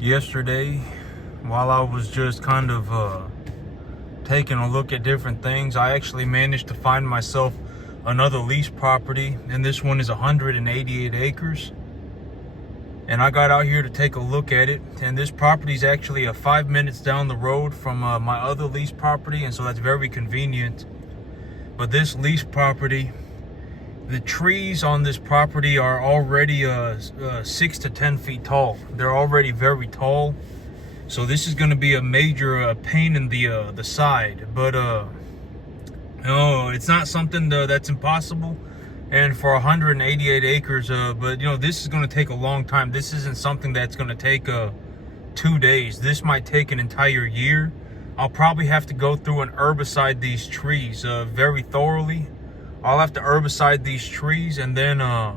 Yesterday, while I was just kind of taking a look at different things, I actually managed to find myself another lease property, and this one is 188 acres. And I got out here to take a look at it, and this property is actually 5 minutes down the road from my other lease property, and so that's very convenient. But this lease property, the trees on this property are already 6 to 10 feet tall. They're already very tall, so this is going to be a major pain in the side. But no, it's not something that's impossible. And for 188 acres, but this is going to take a long time. This isn't something that's going to take 2 days. This might take an entire year. I'll probably have to go through and herbicide these trees very thoroughly. I'll have to herbicide these trees, and then I'll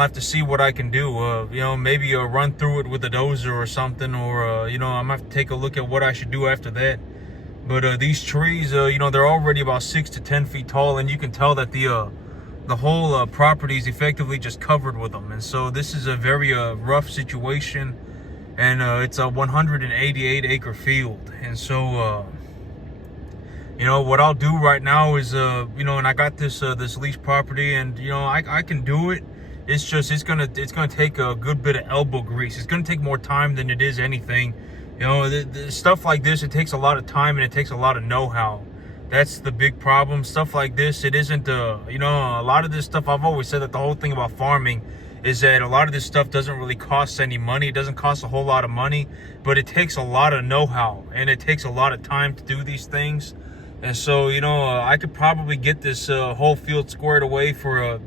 have to see what I can do. Maybe run through it with a dozer or something, or I'm gonna have to take a look at what I should do after that. But these trees, they're already about 6 to 10 feet tall, and you can tell that the whole property is effectively just covered with them. And so this is a very rough situation, and it's a 188 acre field. And so what I'll do right now is and I got this lease property, and I can do it. It's just it's gonna take a good bit of elbow grease. It's gonna take more time than it is anything. The stuff like this, it takes a lot of time and it takes a lot of know-how. That's the big problem. Stuff like this, it isn't a lot of this stuff. I've always said that the whole thing about farming is that a lot of this stuff doesn't really cost any money. It doesn't cost a whole lot of money, but it takes a lot of know-how, and it takes a lot of time to do these things. And so I could probably get this whole field squared away for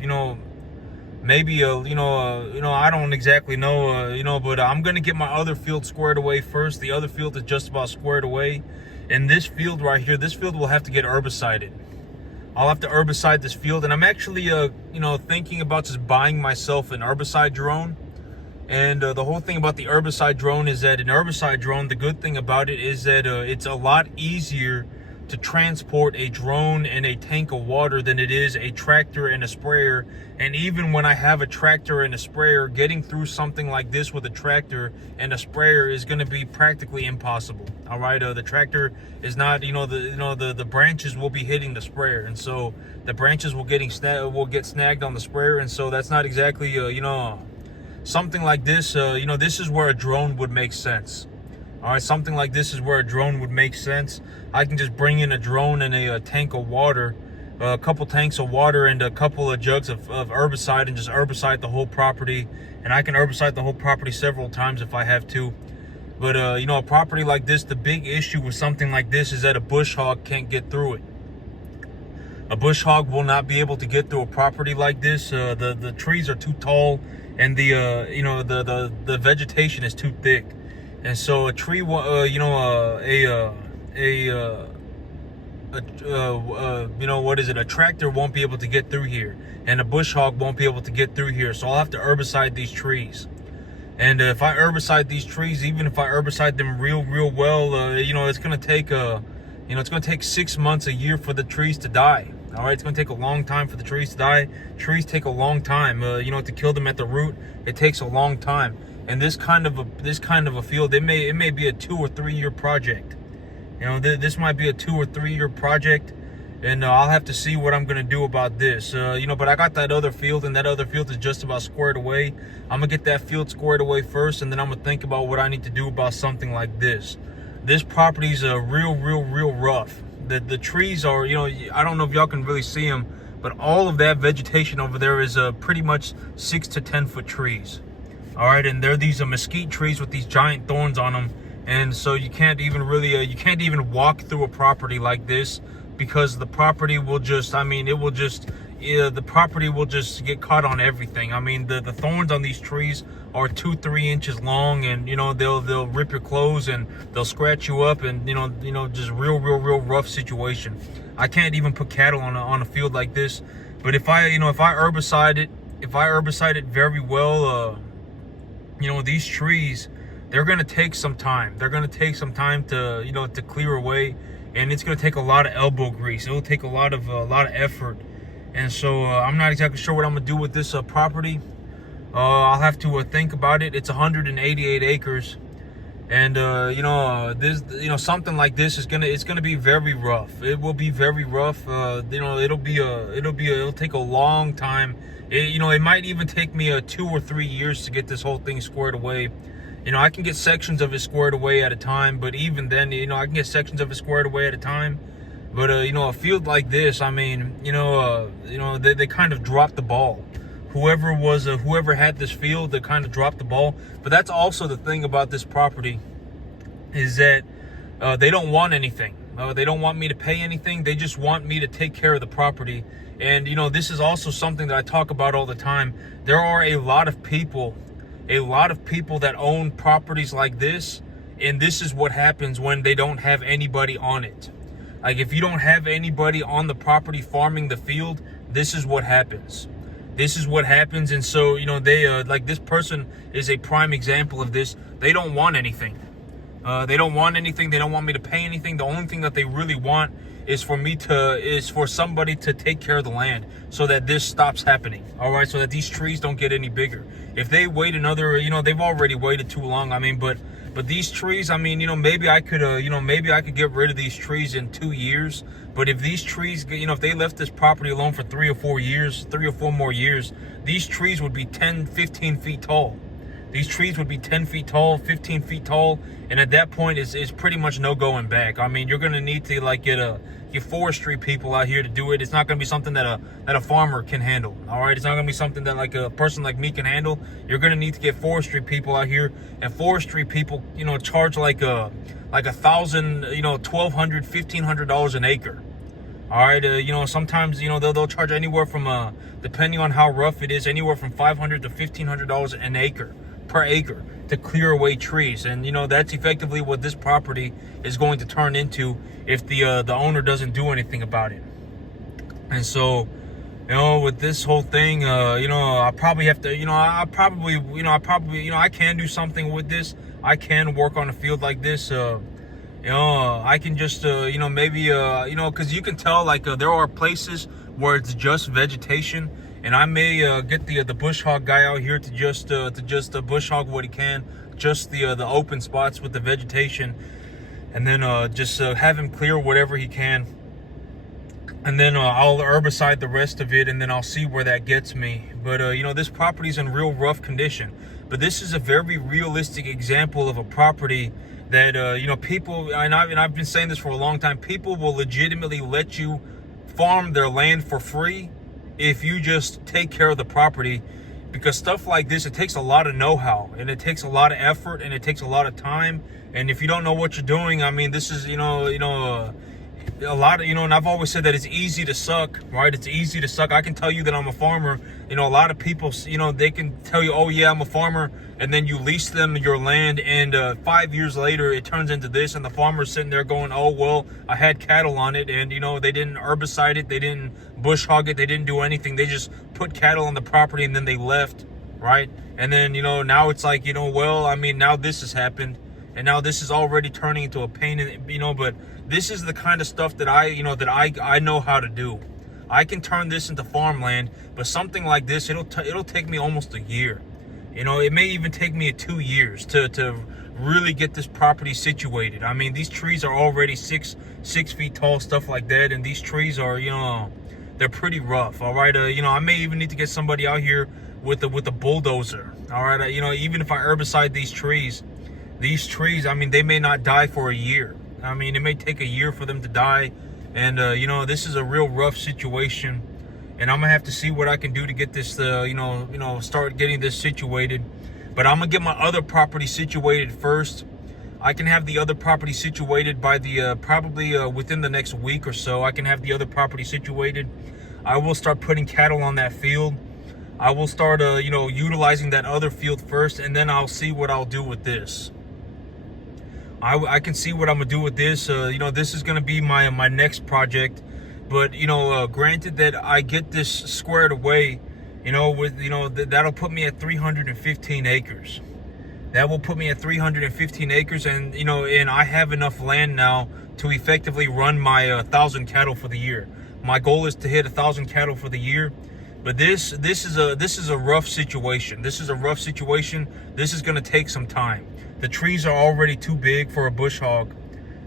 maybe I don't exactly know, but I'm gonna get my other field squared away first. The other field is just about squared away, and this field right here, this field will have to get herbicided. I'll have to herbicide this field, and I'm actually thinking about just buying myself an herbicide drone. And the whole thing about the herbicide drone is that an herbicide drone, the good thing about it is that it's a lot easier to transport a drone and a tank of water than it is a tractor and a sprayer. And even when I have a tractor and a sprayer, getting through something like this with a tractor and a sprayer is going to be practically impossible. All right, the tractor is not, the branches will be hitting the sprayer, and so the branches will get snagged on the sprayer, and so that's not exactly something like this. This is where a drone would make sense. All right, something like this is where a drone would make sense. I can just bring in a drone and a tank of water, a couple tanks of water, and a couple of jugs of herbicide, and just herbicide the whole property. And I can herbicide the whole property several times if I have to. But a property like this, the big issue with something like this is that a bush hog can't get through it. A bush hog will not be able to get through a property like this. The trees are too tall, and the vegetation is too thick. And so a tree, a tractor won't be able to get through here, and a bush hog won't be able to get through here. So I'll have to herbicide these trees. And if I herbicide these trees, even if I herbicide them real well, it's gonna take it's gonna take 6 months, a year for the trees to die. All right, it's gonna take a long time for the trees to die. Trees take a long time. To kill them at the root, it takes a long time. And this kind of a field, it may be a 2 or 3 year project. This might be a 2 or 3 year project, and I'll have to see what I'm gonna do about this. But I got that other field, and that other field is just about squared away. I'm gonna get that field squared away first, and then I'm gonna think about what I need to do about something like this. This property's real rough. The trees are, I don't know if y'all can really see them, but all of that vegetation over there is pretty much 6 to 10 foot trees. All right, and they're these mesquite trees with these giant thorns on them, and so you can't even really walk through a property like this, because the property will just the property will just get caught on everything. I mean, the thorns on these trees are 2-3 inches long, and they'll rip your clothes, and they'll scratch you up, and just real rough situation. I can't even put cattle on a field like this. But if I herbicide it very well, these trees, they're going to take some time. They're going to take some time to, to clear away, and it's going to take a lot of elbow grease. It'll take a lot of effort. And so I'm not exactly sure what I'm going to do with this property. I'll have to think about it. It's 188 acres. And something like this is gonna be very rough. It will be very rough. It'll take a long time. It might even take me 2 or 3 years to get this whole thing squared away. I can get sections of it squared away at a time, but even then, I can get sections of it squared away at a time. But a field like this, I mean, they kind of dropped the ball. Whoever had this field, they kind of dropped the ball. But that's also the thing about this property, is that they don't want anything. They don't want me to pay anything. They just want me to take care of the property. And this is also something that I talk about all the time. There are a lot of people that own properties like this, and this is what happens when they don't have anybody on it. Like, if you don't have anybody on the property farming the field, this is what happens. This is what happens. And so, they like, this person is a prime example of this. They don't want anything. They don't want anything. They don't want me to pay anything. The only thing that they really want is for somebody to take care of the land, so that this stops happening. All right, so that these trees don't get any bigger. If they wait another, they've already waited too long. I mean, but these trees, I mean, maybe I could get rid of these trees in 2 years. But if these trees, if they left this property alone for 3 or 4 more years, these trees would be 10, 15 feet tall. These trees would be 10 feet tall, 15 feet tall. And at that point, it's pretty much no going back. I mean, you're going to need to get forestry people out here to do it. It's not going to be something that a farmer can handle. All right. It's not going to be something that like a person like me can handle. You're going to need to get forestry people out here, and forestry people, charge like $1,000, $1,200, $1,500 an acre. All right. Sometimes, they'll charge anywhere from, depending on how rough it is, anywhere from $500 to $1,500 an acre, per acre, to clear away trees. And that's effectively what this property is going to turn into if the owner doesn't do anything about it. And so, with this whole thing, I probably have to, I can do something with this. I can work on a field like this. I can just, because you can tell, like, there are places where it's just vegetation. And I may get the bush hog guy out here to just bush hog what he can, just the open spots with the vegetation, and then just have him clear whatever he can, and then I'll herbicide the rest of it, and then I'll see where that gets me. But this property's in real rough condition. But this is a very realistic example of a property that people, and I've been saying this for a long time, people will legitimately let you farm their land for free if you just take care of the property. Because stuff like this, it takes a lot of know-how, and it takes a lot of effort, and it takes a lot of time. And if you don't know what you're doing, I mean, this is a lot of, and I've always said that it's easy to suck, right? It's easy to suck. I can tell you that I'm a farmer. A lot of people, they can tell you, oh yeah, I'm a farmer, and then you lease them your land, and 5 years later it turns into this, and the farmer's sitting there going, oh well, I had cattle on it, and they didn't herbicide it, they didn't bush hog it, they didn't do anything, they just put cattle on the property and then they left, right? And then now it's like, well, I mean, now this has happened, and now this is already turning into a pain in, but this is the kind of stuff that I know how to do. I can turn this into farmland, but something like this, it'll take me almost a year. It may even take me 2 years to really get this property situated. I mean, these trees are already six feet tall, stuff like that, and these trees are, they're pretty rough. All right, I may even need to get somebody out here with a bulldozer. All right, even if I herbicide these trees, I mean, they may not die for a year. I mean, it may take a year for them to die. And, this is a real rough situation. And I'm going to have to see what I can do to get this, start getting this situated. But I'm going to get my other property situated first. I can have the other property situated by the, probably within the next week or so. I can have the other property situated. I will start putting cattle on that field. I will start, utilizing that other field first. And then I'll see what I'll do with this. I can see what I'm gonna do with this. This is gonna be my next project. But granted that I get this squared away, that'll put me at 315 acres. That will put me at 315 acres, and and I have enough land now to effectively run my 1,000 cattle for the year. My goal is to hit 1,000 cattle for the year. But this is a rough situation. This is a rough situation. This is gonna take some time. The trees are already too big for a bush hog.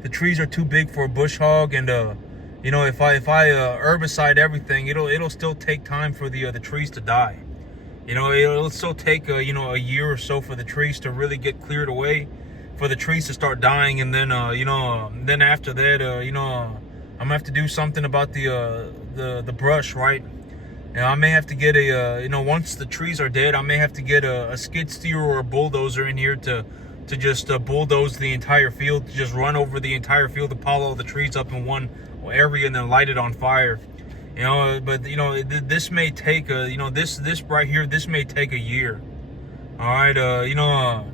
The trees are too big for a bush hog, and you know, if I herbicide everything, it'll still take time for the trees to die. You know, it'll still take you know, a year or so for the trees to really get cleared away, for the trees to start dying, and then you know, then after that, you know, I'm gonna have to do something about the brush, right? And I may have to get a you know, once the trees are dead, I may have to get a skid steer or a bulldozer in here to just bulldoze the entire field, to just run over the entire field, to pile all the trees up in one area and then light it on fire. You know, but you know, this may take you know, this right here, this may take a year. All right, you know,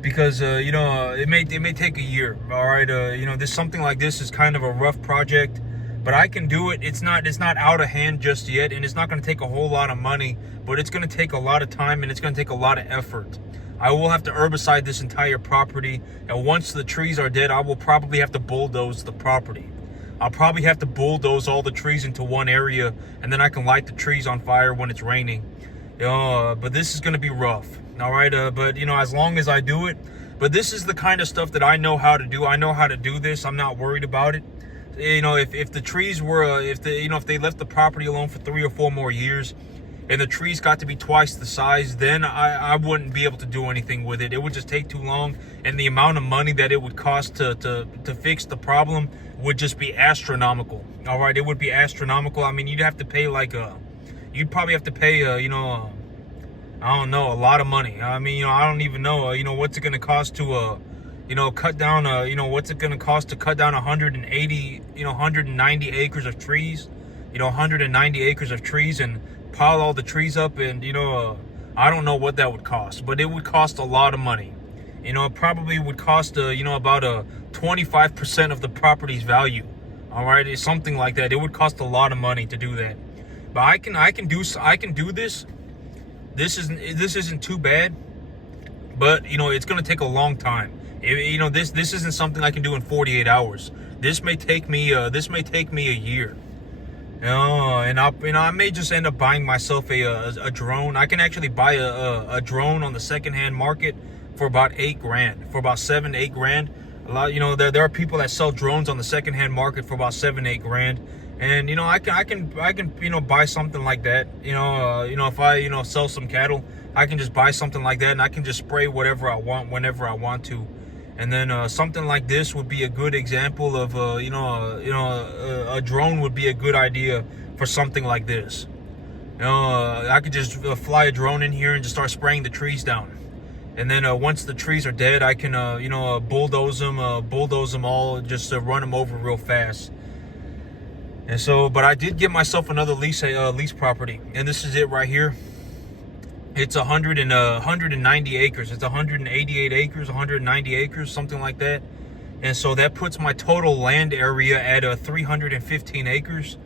because you know, it may take a year. All right, you know, something like this is kind of a rough project, but I can do it. It's not out of hand just yet, and it's not going to take a whole lot of money, but it's going to take a lot of time, and it's going to take a lot of effort. I will have to herbicide this entire property, and once the trees are dead, I will probably have to bulldoze the property. I'll probably have to bulldoze all the trees into one area, and then I can light the trees on fire when it's raining. But this is going to be rough. All right, but you know, as long as I do it, but this is the kind of stuff that I know how to do. I know how to do this. I'm not worried about it. You know, if the trees were, if they left the property alone for 3 or 4 more years, and the trees got to be twice the size, then I wouldn't be able to do anything with it. It would just take too long, and the amount of money that it would cost to fix the problem would just be astronomical. All right, it would be astronomical. I mean, you'd have to pay you'd probably have to pay you know, I don't know, a lot of money. I mean, you know, I don't even know, you know, what's it going to cost to you know, cut down you know, what's it going to cost to cut down 180, you know, 190 acres of trees, you know, 190 acres of trees, and pile all the trees up, and you know, I don't know what that would cost, but it would cost a lot of money. You know, it probably would cost you know, about 25% of the property's value. All right, it's something like that. It would cost a lot of money to do that, but I can do this. This isn't too bad, but you know, it's gonna take a long time. You know, this isn't something I can do in 48 hours. This may take me a year. You know, and I may just end up buying myself a drone. I can actually buy a drone on the secondhand market for about $8,000, for about $7-8 grand. A lot, you know, there are people that sell drones on the secondhand market for about $7-8 grand, and you know, I can you know, buy something like that. You know, if I, you know, sell some cattle, I can just buy something like that, and I can just spray whatever I want whenever I want to. And then something like this would be a good example of you know, a drone would be a good idea for something like this. You know, I could just fly a drone in here and just start spraying the trees down. And then once the trees are dead, I can you know, bulldoze them all, just run them over real fast. And so, but I did get myself another lease property, and this is it right here. It's 190 acres. It's 188 acres, 190 acres, something like that. And so that puts my total land area at 315 acres.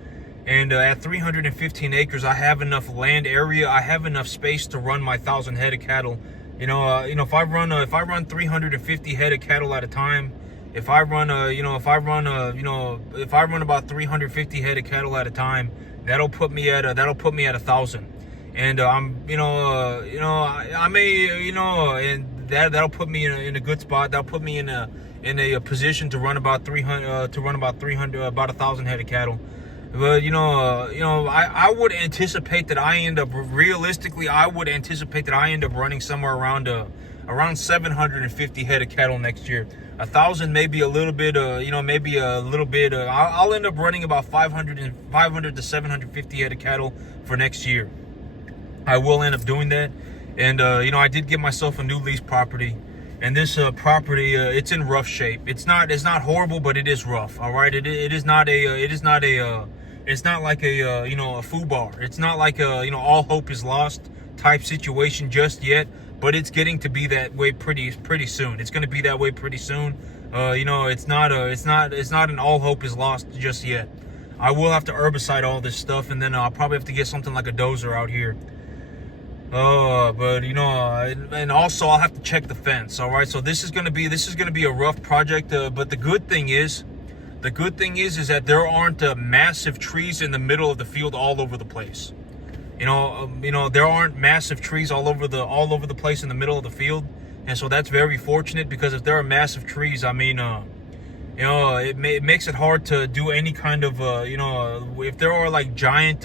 And at 315 acres, I have enough land area. I have enough space to run my 1,000 head of cattle. You know, if I run 350 head of cattle at a time, if I run about 350 head of cattle at a time, that'll put me at 1,000. And I may, you know, and that'll put me in a good spot. That'll put me in a position to run about 1,000 head of cattle. But I would anticipate that I end up running somewhere around 750 head of cattle next year. 1,000 maybe a little bit, maybe a little bit. I'll end up running about 500 to 750 head of cattle for next year. I will end up doing that. And I did get myself a new lease property, and this property, it's in rough shape. It's not horrible, but it is rough. All right, it's not like a a FUBAR. It's not like a all hope is lost type situation just yet, but it's getting to be that way pretty soon. It's going to be that way pretty soon. It's not an all hope is lost just yet. I will have to herbicide all this stuff, and then I'll probably have to get something like a dozer out here. But and also I'll have to check the fence. All right, so this is gonna be a rough project. But the good thing is that there aren't massive trees in the middle of the field all over the place. There aren't massive trees all over the place in the middle of the field, and so that's very fortunate, because if there are massive trees, I mean, it makes it hard to do any kind of, if there are like giant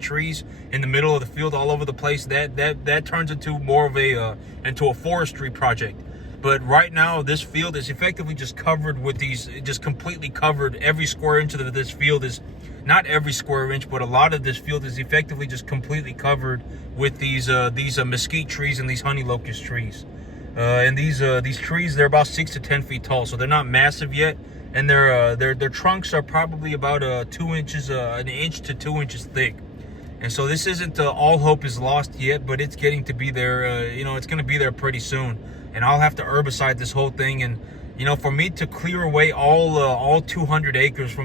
trees in the middle of the field all over the place, that turns into more of into a forestry project. But right now, this field is effectively just covered with just completely covered. Every square inch of this field is, not every square inch, but a lot of this field is effectively just completely covered with these mesquite trees and these honey locust trees. And these trees, they're about 6 to 10 feet tall, so they're not massive yet, and their trunks are probably about an inch to 2 inches thick. And so this isn't all hope is lost yet, but it's getting to be there. It's going to be there pretty soon, and I'll have to herbicide this whole thing. And for me to clear away all 200 acres,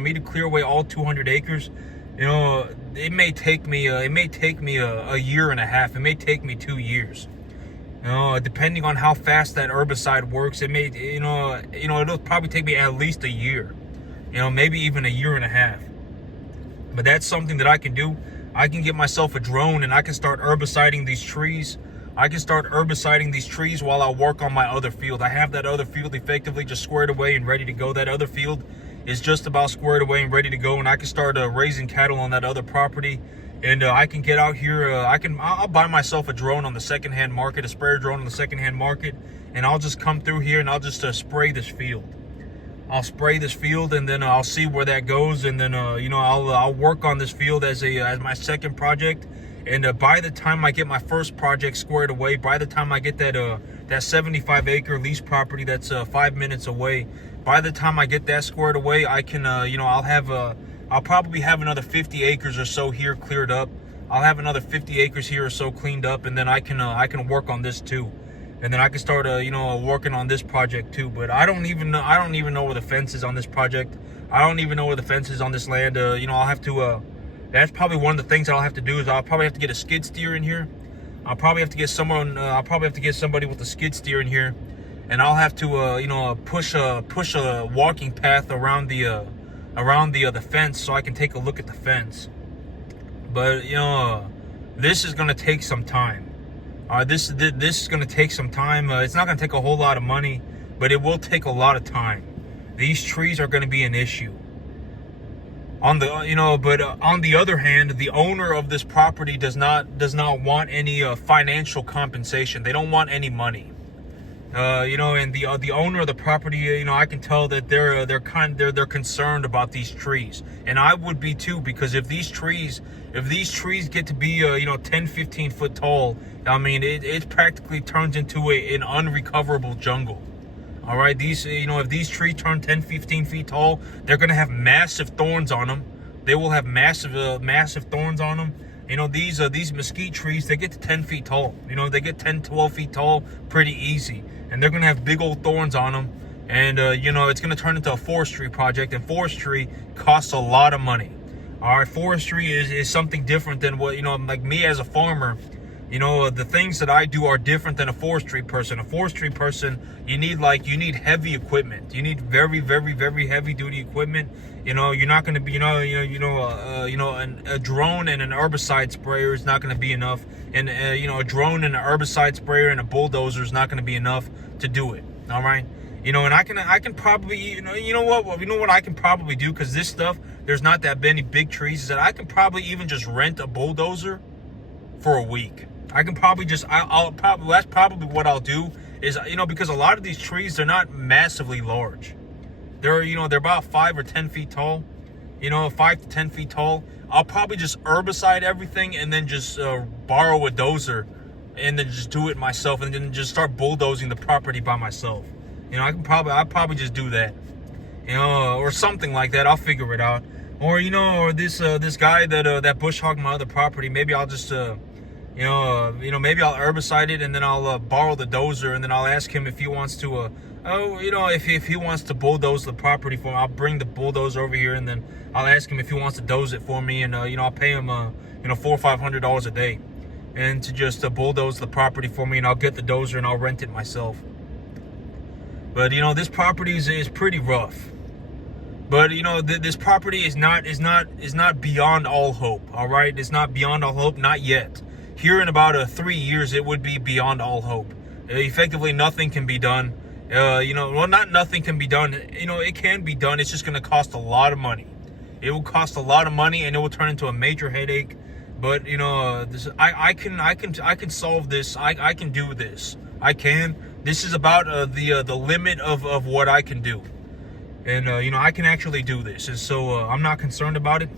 it may take me a year and a half. It may take me 2 years. Depending on how fast that herbicide works, it may, it'll probably take me at least a year, maybe even a year and a half. But that's something that I can do. I can get myself a drone and I can start herbiciding these trees. While I work on my other field. I have that other field effectively just squared away and ready to go. That other field is just about squared away and ready to go, and I can start raising cattle on that other property. And I can get out here. I'll buy myself a drone on the secondhand market, a sprayer drone on the secondhand market, and I'll just come through here and I'll just spray this field. I'll spray this field, and then I'll see where that goes, and then I'll work on this field as my second project. And by the time I get my first project squared away, by the time I get that 75-acre lease property that's 5 minutes away, by the time I get that squared away, I can I'll probably have another 50 acres or so here cleared up. I'll have another 50 acres here or so cleaned up, and then I can work on this too. And then I can start working on this project too. But I don't even know where the fence is on this project. I don't even know where the fence is on this land. I'll have to that's probably one of the things I'll have to do, is I'll probably have to get a skid steer in here. I'll probably have to get somebody with a skid steer in here, and I'll have to push a walking path around the fence so I can take a look at the fence. But this is gonna take some time. This is gonna take some time. It's not gonna take a whole lot of money, but it will take a lot of time. These trees are gonna be an issue. On the other hand, the owner of this property does not want any financial compensation. They don't want any money. And the owner of the property, I can tell that they're concerned about these trees, and I would be too, because if these trees get to be 10, 15 foot tall, I mean it practically turns into an unrecoverable jungle. All right, if these trees turn 10, 15 feet tall, they're gonna have massive thorns on them. They will have massive thorns on them. These mesquite trees, they get to 10 feet tall. They get 10, 12 feet tall pretty easy, and they're gonna have big old thorns on them. And it's gonna turn into a forestry project, and forestry costs a lot of money. All right, forestry is something different than what like me as a farmer. The things that I do are different than a forestry person. A forestry person, you need heavy equipment. You need very, very, very heavy duty equipment. You're not going to be, a drone and an herbicide sprayer is not going to be enough. And, a drone and an herbicide sprayer and a bulldozer is not going to be enough to do it. All right. And I can probably, what I can probably do, because this stuff, there's not that many big trees, is that I can probably even just rent a bulldozer for a week. I can probably that's probably what I'll do, is, because a lot of these trees, they're not massively large. They're about 5 or 10 feet tall, 5 to 10 feet tall. I'll probably just herbicide everything and then just borrow a dozer and then just do it myself, and then just start bulldozing the property by myself. I'll probably just do that, or something like that. I'll figure it out. Or, or this guy that bush hogged my other property, maybe I'll just maybe I'll herbicide it, and then I'll borrow the dozer, and then I'll ask him if he wants to if he wants to bulldoze the property for me. I'll bring the bulldozer over here, and then I'll ask him if he wants to doze it for me, and I'll pay him $400 or $500 a day, and to just bulldoze the property for me, and I'll get the dozer and I'll rent it myself. But this property is pretty rough. But you know, this property is not beyond all hope. All right, it's not beyond all hope, not yet. Here in about 3 years, it would be beyond all hope. Effectively, nothing can be done. You know, well, not nothing can be done. You know, it can be done. It's just going to cost a lot of money. It will cost a lot of money, and it will turn into a major headache. But you know, I can solve this. I can do this. I can. This is about the limit of what I can do. And, you know, I can actually do this. And so I'm not concerned about it.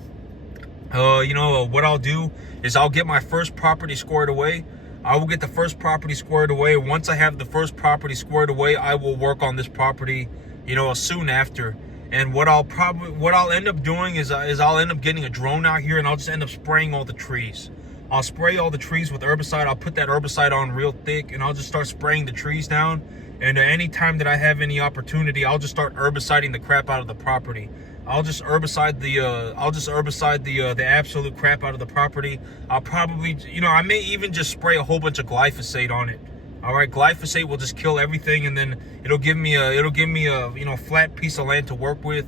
You know, what I'll do is I'll get my first property squared away. I will get the first property squared away. Once I have the first property squared away, I will work on this property, you know, soon after. And what I'll end up doing is I'll end up getting a drone out here, and I'll just end up spraying all the trees. I'll spray all the trees with herbicide. I'll put that herbicide on real thick, and I'll just start spraying the trees down. And anytime that I have any opportunity, I'll just start herbiciding the crap out of the property. I'll just herbicide the absolute crap out of the property. I'll probably, you know, I may even just spray a whole bunch of glyphosate on it. All right, glyphosate will just kill everything, and then it'll give me a you know, flat piece of land to work with.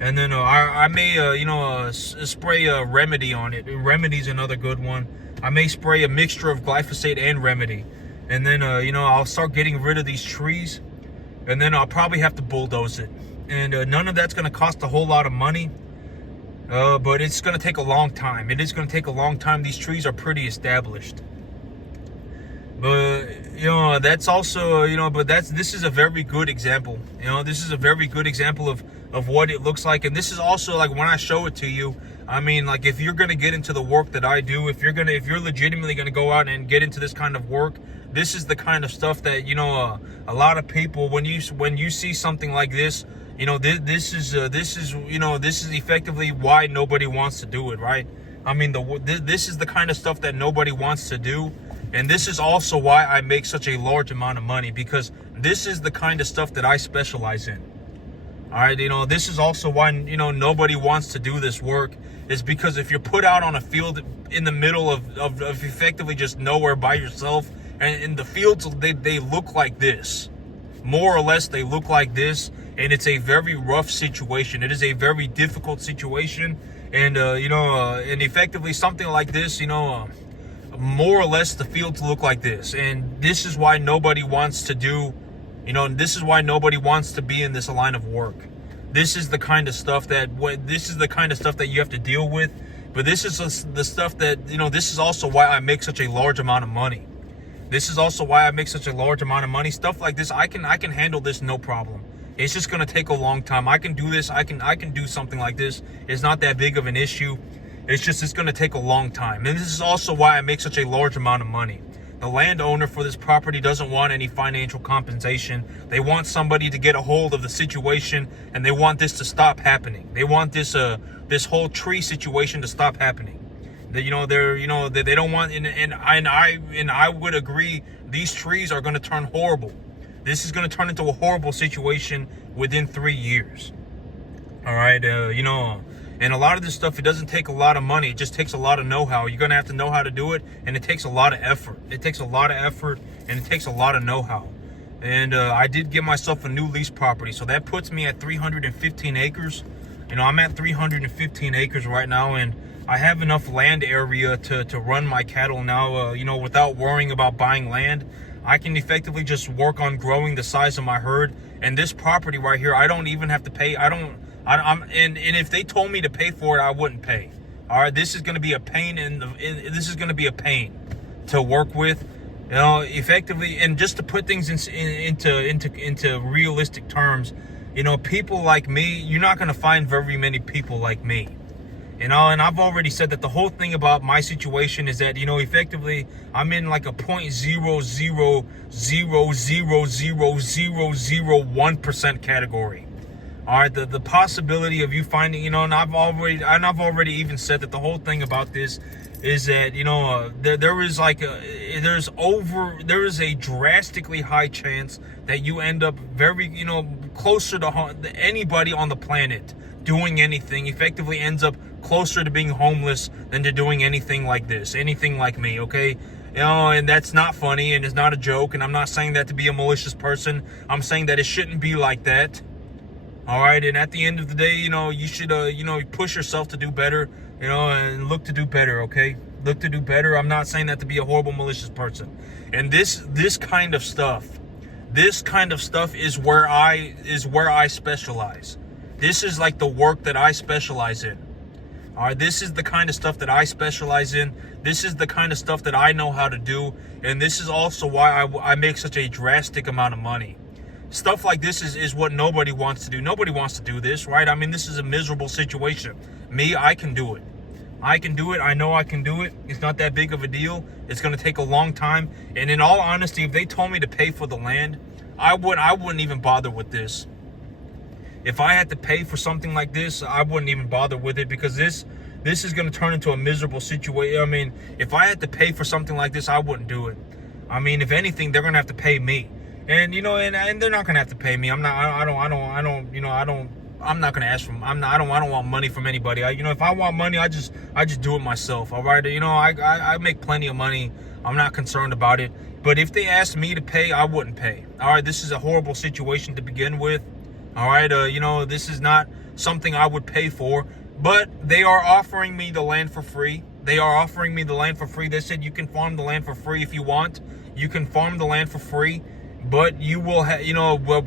And then I may you know, spray a remedy on it. Remedy's another good one. I may spray a mixture of glyphosate and remedy. And then, you know, I'll start getting rid of these trees, and then I'll probably have to bulldoze it. And none of that's going to cost a whole lot of money, but it's going to take a long time. It is going to take a long time. These trees are pretty established. But, you know, that's also, you know, but this is a very good example. You know, this is a very good example of what it looks like. And this is also, like, when I show it to you, I mean, like, if you're going to get into the work that I do, if you're legitimately going to go out and get into this kind of work, this is the kind of stuff that, you know, a lot of people, when you see something like this, you know, this is effectively why nobody wants to do it, right? I mean, this is the kind of stuff that nobody wants to do. And this is also why I make such a large amount of money, because this is the kind of stuff that I specialize in. All right, you know, this is also why, you know, nobody wants to do this work, is because if you're put out on a field in the middle of effectively just nowhere by yourself, and in the fields, they look like this. More or less, they look like this, and it's a very rough situation. It is a very difficult situation, and, you know, and effectively something like this, you know, more or less the fields look like this. And this is why nobody wants to do, you know, this is why nobody wants to be in this line of work. This is the kind of stuff that you have to deal with. But this is the stuff that, you know, this is also why I make such a large amount of money. This is also why I make such a large amount of money. Stuff like this, I can handle this no problem. It's just going to take a long time. I can do this. I can do something like this. It's not that big of an issue. It's going to take a long time. And this is also why I make such a large amount of money. The landowner for this property doesn't want any financial compensation. They want somebody to get a hold of the situation, and they want this to stop happening. They want this whole tree situation to stop happening. They don't want, and I would agree, these trees are going to turn horrible. This is going to turn into a horrible situation within 3 years. All right, you know, and a lot of this stuff, it doesn't take a lot of money. It just takes a lot of know-how. You're going to have to know how to do it, and it takes a lot of effort. It takes a lot of effort, and it takes a lot of know-how. And I did get myself a new lease property, so that puts me at 315 acres. You know, I'm at 315 acres right now, and I have enough land area to run my cattle now, you know, without worrying about buying land. I can effectively just work on growing the size of my herd. And this property right here, I don't even have to pay. And if they told me to pay for it, I wouldn't pay. All right, this is going to be a pain, this is going to be a pain to work with, you know, effectively. And just to put things into realistic terms, you know, people like me, you're not going to find very many people like me. You know, and I've already said that the whole thing about my situation is that, you know, effectively, I'm in like a 0.0000001% category. All right, the possibility of you finding, you know, and I've already even said that the whole thing about this is that, you know, there is a drastically high chance that you end up very, you know, closer to anybody on the planet doing anything, effectively ends up closer to being homeless than to doing anything like this, anything like me, okay? You know, and that's not funny, and it's not a joke, and I'm not saying that to be a malicious person. I'm saying that it shouldn't be like that. All right, and at the end of the day, you should, push yourself to do better, and look to do better. Okay, look to do better. I'm not saying that to be a horrible, malicious person. And this kind of stuff, is where I specialize. This is like the work that I specialize in. All right, this is the kind of stuff that I specialize in. This is the kind of stuff that I know how to do, and this is also why I make such a drastic amount of money. Stuff like this is what nobody wants to do. Nobody wants to do this, right? I mean, this is a miserable situation. Me, I can do it. I can do it. I know I can do it. It's not that big of a deal. It's going to take a long time. And in all honesty, if they told me to pay for the land, I wouldn't even bother with this. If I had to pay for something like this, I wouldn't even bother with it, because this is going to turn into a miserable situation. I mean, if I had to pay for something like this, I wouldn't do it. I mean, if anything, they're going to have to pay me. And and they're not gonna have to pay me. I'm not gonna ask from. I don't want money from anybody. If I want money, I just do it myself. All right. I make plenty of money. I'm not concerned about it. But if they asked me to pay, I wouldn't pay. All right. This is a horrible situation to begin with. All right. This is not something I would pay for. But they are offering me the land for free. They said you can farm the land for free if you want. You can farm the land for free. But you will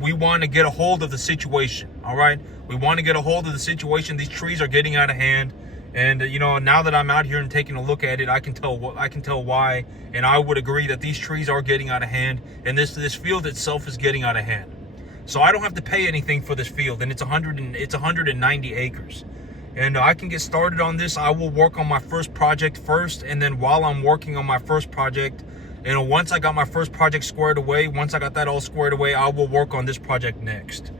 we want to get a hold of the situation. All right. We want to get a hold of the situation. These trees are getting out of hand. And, now that I'm out here and taking a look at it, I can tell why. And I would agree that these trees are getting out of hand. And this field itself is getting out of hand. So I don't have to pay anything for this field. And it's 190 acres. And I can get started on this. I will work on my first project first. And then while I'm working on my first project, once I got my first project squared away, once I got that all squared away, I will work on this project next.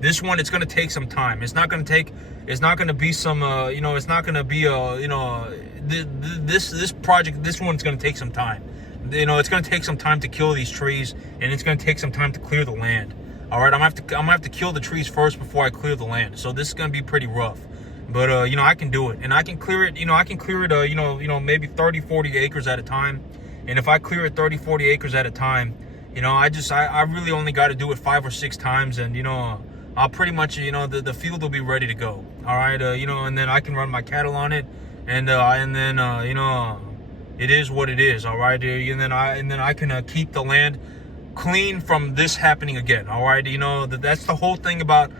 This one, it's going to take some time. It's not going to be some, it's not going to be this project, this one's going to take some time. It's going to take some time to kill these trees, and it's going to take some time to clear the land. All right, I'm going to have to kill the trees first before I clear the land. So this is going to be pretty rough. But, I can do it. And I can clear it, maybe 30, 40 acres at a time. And if I clear it 30, 40 acres at a time, I really only got to do it 5 or 6 times. And, I'll pretty much, the field will be ready to go. All right. And then I can run my cattle on it. And then it is what it is. All right. And then I can keep the land clean from this happening again. All right. That's the whole thing about,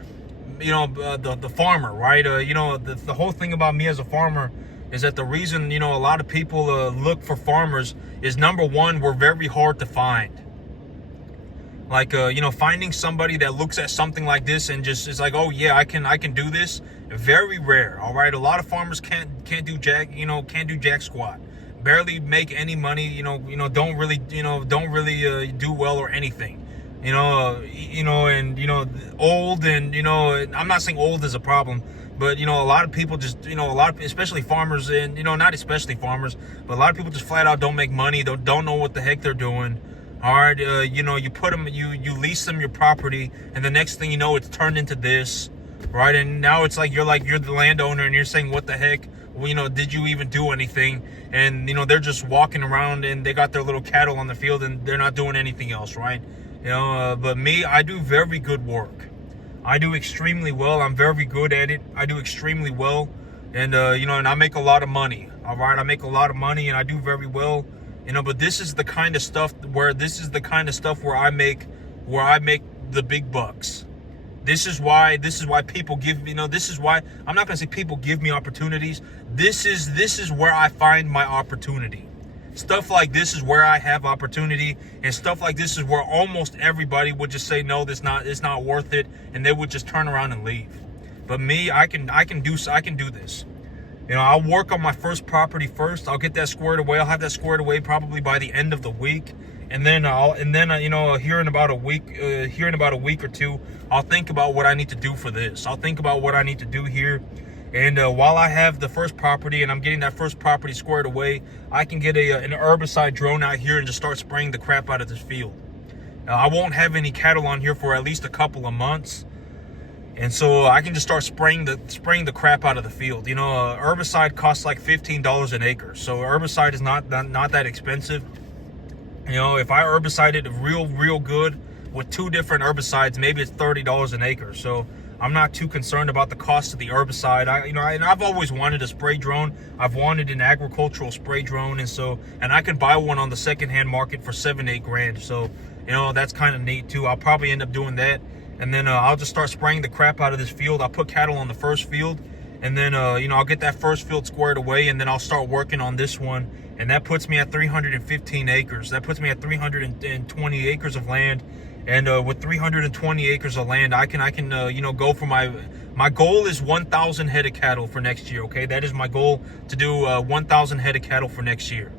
the farmer, right? The whole thing about me as a farmer is that the reason, a lot of people look for farmers is, number one, we're very hard to find. Like, finding somebody that looks at something like this and just is like, oh yeah, I can do this. Very rare. All right. A lot of farmers can't do jack squat. Barely make any money, don't really do well or anything. Old, and, I'm not saying old is a problem. But, a lot of people just, especially farmers, and, not especially farmers, but a lot of people just flat out don't make money. Don't know what the heck they're doing. All right. You put them, you lease them your property, and the next thing you know, it's turned into this, right? And now it's like you're the landowner, and you're saying, what the heck? Well, did you even do anything? And, they're just walking around, and they got their little cattle on the field, and they're not doing anything else, right? But me, I do very good work. I do extremely well. I'm very good at it. I do extremely well. And, and I make a lot of money. All right. I make a lot of money, and I do very well, but this is the kind of stuff where I make the big bucks. This is why people give, this is why I'm not going to say people give me opportunities. This is where I find my opportunity. Stuff like this is where I have opportunity, and stuff like this is where almost everybody would just say, no, it's not worth it, and they would just turn around and leave. But me, I can do this. I'll work on my first property first. I'll get that squared away. I'll have that squared away probably by the end of the week, and then here in about a week or two, I'll think about what I need to do for this. I'll think about what I need to do here. And while I have the first property and I'm getting that first property squared away, I can get an herbicide drone out here and just start spraying the crap out of this field. I won't have any cattle on here for at least a couple of months. And so I can just start spraying the crap out of the field. Herbicide costs like $15 an acre. So herbicide is not that expensive. If I herbicide it real good with 2 different herbicides, maybe it's $30 an acre. So I'm not too concerned about the cost of the herbicide. And I've always wanted a spray drone. I've wanted an agricultural spray drone, and I can buy one on the secondhand market for 7-8 grand. So, that's kind of neat too. I'll probably end up doing that, and then I'll just start spraying the crap out of this field. I'll put cattle on the first field, and then I'll get that first field squared away, and then I'll start working on this one, and that puts me at 315 acres. That puts me at 320 acres of land. And with 320 acres of land, I can go for my goal is 1,000 head of cattle for next year. Okay, that is my goal, to do 1,000 head of cattle for next year.